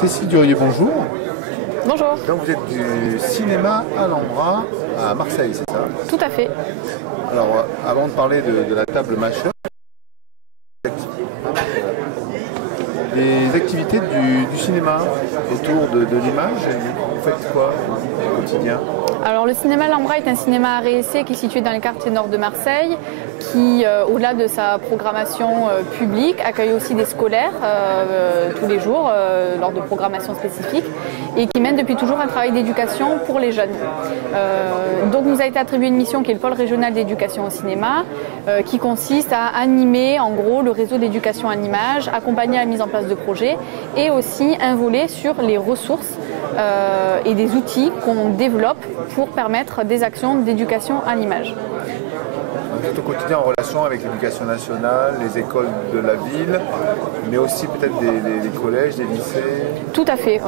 Cécile Durieux, bonjour. Bonjour. Donc vous êtes du cinéma Alhambra à Marseille, c'est ça? Tout à fait. Alors avant de parler de la table Mashup, les activités du cinéma autour de l'image, vous faites quoi au quotidien? Alors le cinéma Alhambra est un cinéma art et essai qui est situé dans les quartiers nord de Marseille, qui, au-delà de sa programmation publique, accueille aussi des scolaires tous les jours lors de programmations spécifiques et qui mène depuis toujours un travail d'éducation pour les jeunes. Donc nous a été attribué une mission qui est le pôle régional d'éducation au cinéma, qui consiste à animer en gros le réseau d'éducation à l'image, accompagner la mise en place de projets et aussi un volet sur les ressources et des outils qu'on développe pour permettre des actions d'éducation à l'image. Vous êtes au quotidien en relation avec l'éducation nationale, les écoles de la ville, mais aussi peut-être des collèges, des lycées? Tout à fait.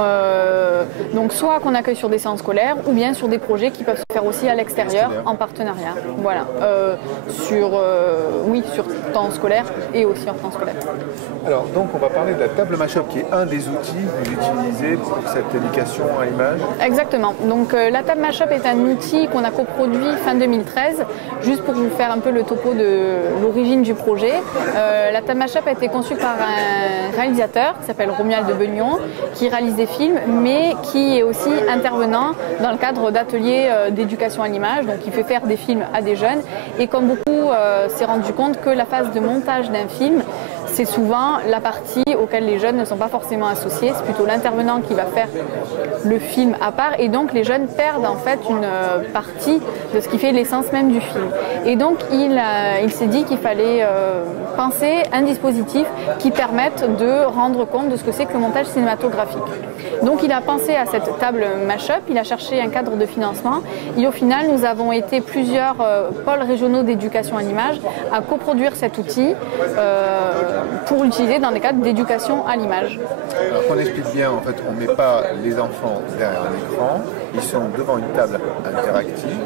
Donc soit qu'on accueille sur des séances scolaires ou bien sur des projets qui peuvent se faire aussi à l'extérieur en partenariat. Voilà. Oui, sur temps scolaire et aussi hors temps scolaire. Alors donc on va parler de la table Mashup qui est un des outils que vous utilisez pour cette éducation à l'image. Exactement. Donc la table Mashup est un outil qu'on a coproduit fin 2013, juste pour vous faire un peu le topo de l'origine du projet. La table Mashup a été conçue par un réalisateur qui s'appelle Romuald de Beugnon, qui réalise des films, mais qui est aussi intervenant dans le cadre d'ateliers d'éducation à l'image. Donc il fait faire des films à des jeunes. Et comme beaucoup s'est rendu compte que la phase de montage d'un film, c'est souvent la partie auquel les jeunes ne sont pas forcément associés. C'est plutôt l'intervenant qui va faire le film à part. Et donc les jeunes perdent en fait une partie de ce qui fait l'essence même du film. Et donc il s'est dit qu'il fallait penser un dispositif qui permette de rendre compte de ce que c'est que le montage cinématographique. Donc il a pensé à cette table Mashup, il a cherché un cadre de financement et au final nous avons été plusieurs pôles régionaux d'éducation à l'image à coproduire cet outil pour l'utiliser dans des cadres d'éducation à l'image. Alors qu'on explique bien, en fait, on ne met pas les enfants derrière un écran, ils sont devant une table interactive.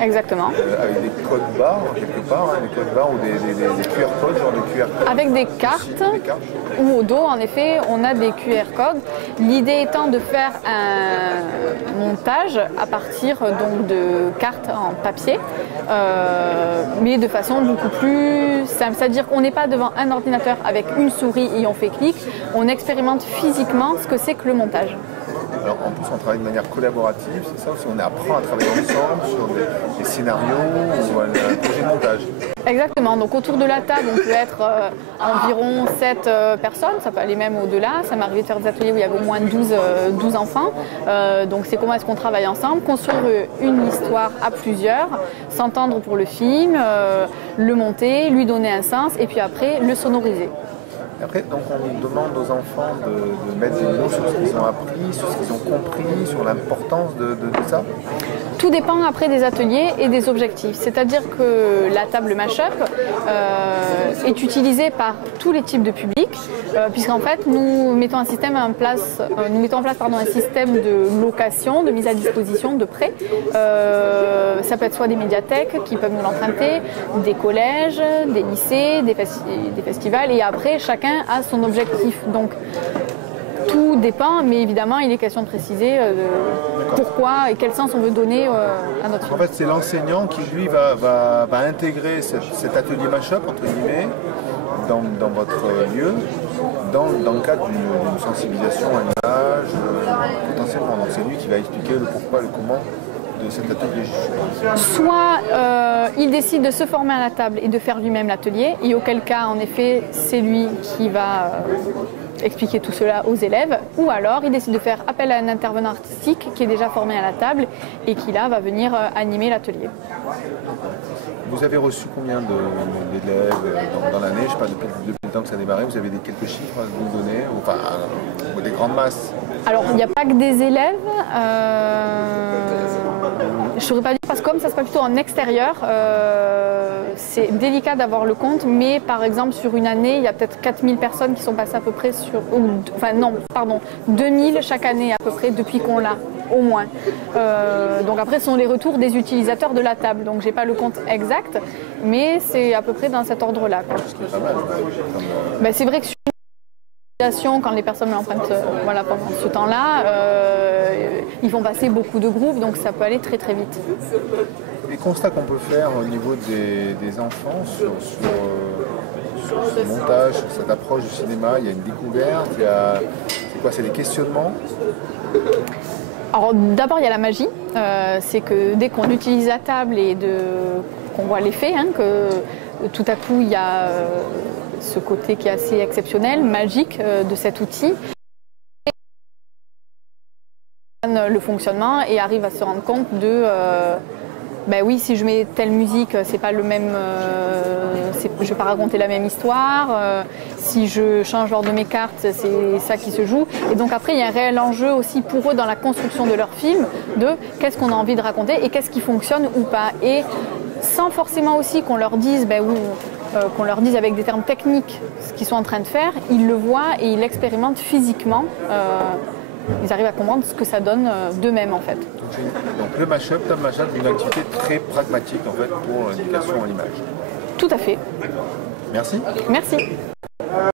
Exactement. Avec des codes barres, quelque part, des codes barres ou des QR codes, genre des QR codes. Avec des cartes, ou au dos, en effet, on a des QR codes. L'idée étant de faire un montage à partir donc, de cartes en papier, mais de façon beaucoup plus simple. C'est-à-dire qu'on n'est pas devant un ordinateur avec une souris et on fait clic, on expérimente physiquement ce que c'est que le montage. Alors en plus on travaille de manière collaborative, c'est ça aussi, on apprend à travailler ensemble sur des scénarios ou un projet de montage. Exactement, donc autour de la table on peut être environ 7 personnes, ça peut aller même au-delà, ça m'est arrivé de faire des ateliers où il y avait au moins 12 enfants, donc c'est comment est-ce qu'on travaille ensemble, construire une histoire à plusieurs, s'entendre pour le film, le monter, lui donner un sens et puis après le sonoriser. Et après, donc on demande aux enfants de mettre des mots sur ce qu'ils ont appris, sur ce qu'ils ont compris, sur l'importance de ça. Tout dépend après des ateliers et des objectifs. C'est-à-dire que la table Mashup est utilisée par tous les types de publics, puisqu'en fait nous mettons en place un système de location, de mise à disposition, de prêt. Ça peut être soit des médiathèques qui peuvent nous l'emprunter, des collèges, des lycées, des festivals, et après chacun a son objectif. Donc tout dépend, mais évidemment il est question de préciser pourquoi et quel sens on veut donner à notre film. En fait c'est l'enseignant qui lui va intégrer cet atelier Mashup entre guillemets dans votre lieu, dans le cadre d'une sensibilisation à l'image potentiellement. Donc c'est lui qui va expliquer le pourquoi, le comment de cet atelier. Soit il décide de se former à la table et de faire lui-même l'atelier, et auquel cas en effet c'est lui qui va expliquer tout cela aux élèves, ou alors il décide de faire appel à un intervenant artistique qui est déjà formé à la table et qui là va venir animer l'atelier. Vous avez reçu combien d'élèves dans l'année? Je sais pas, depuis le temps que ça a démarré, vous avez quelques chiffres à nous donner, ou des grandes masses? Alors il n'y a pas que des élèves, je ne saurais pas dire parce que comme ça se passe plutôt en extérieur, c'est délicat d'avoir le compte, mais par exemple sur une année, il y a peut-être 4000 personnes qui sont passées à peu près sur... Enfin non, pardon, 2000 chaque année à peu près depuis qu'on l'a, au moins. Donc après ce sont les retours des utilisateurs de la table, donc j'ai pas le compte exact, mais c'est à peu près dans cet ordre-là. C'est pas mal. Ben, c'est vrai que Quand les personnes l'empruntent voilà, pendant ce temps-là, ils vont passer beaucoup de groupes, donc ça peut aller très très vite. Les constats qu'on peut faire au niveau des enfants sur ce montage, sur cette approche du cinéma, il y a une découverte, c'est quoi, c'est des questionnements? Alors d'abord il y a la magie, c'est que dès qu'on utilise la table et qu'on voit l'effet, hein, que tout à coup il y a ce côté qui est assez exceptionnel, magique de cet outil. Le fonctionnement et arrive à se rendre compte de ben oui, si je mets telle musique, c'est pas le même, je vais pas raconter la même histoire. Si je change l'ordre de mes cartes, c'est ça qui se joue. Et donc après, il y a un réel enjeu aussi pour eux dans la construction de leur film, de qu'est-ce qu'on a envie de raconter et qu'est-ce qui fonctionne ou pas. Et sans forcément aussi qu'on leur dise, ben oui, qu'on leur dise avec des termes techniques ce qu'ils sont en train de faire, ils le voient et ils l'expérimentent physiquement. Ils arrivent à comprendre ce que ça donne d'eux-mêmes en fait. Donc le mashup, Tom Mashup, est une activité très pragmatique en fait pour l'éducation à l'image. Tout à fait. Merci. Merci.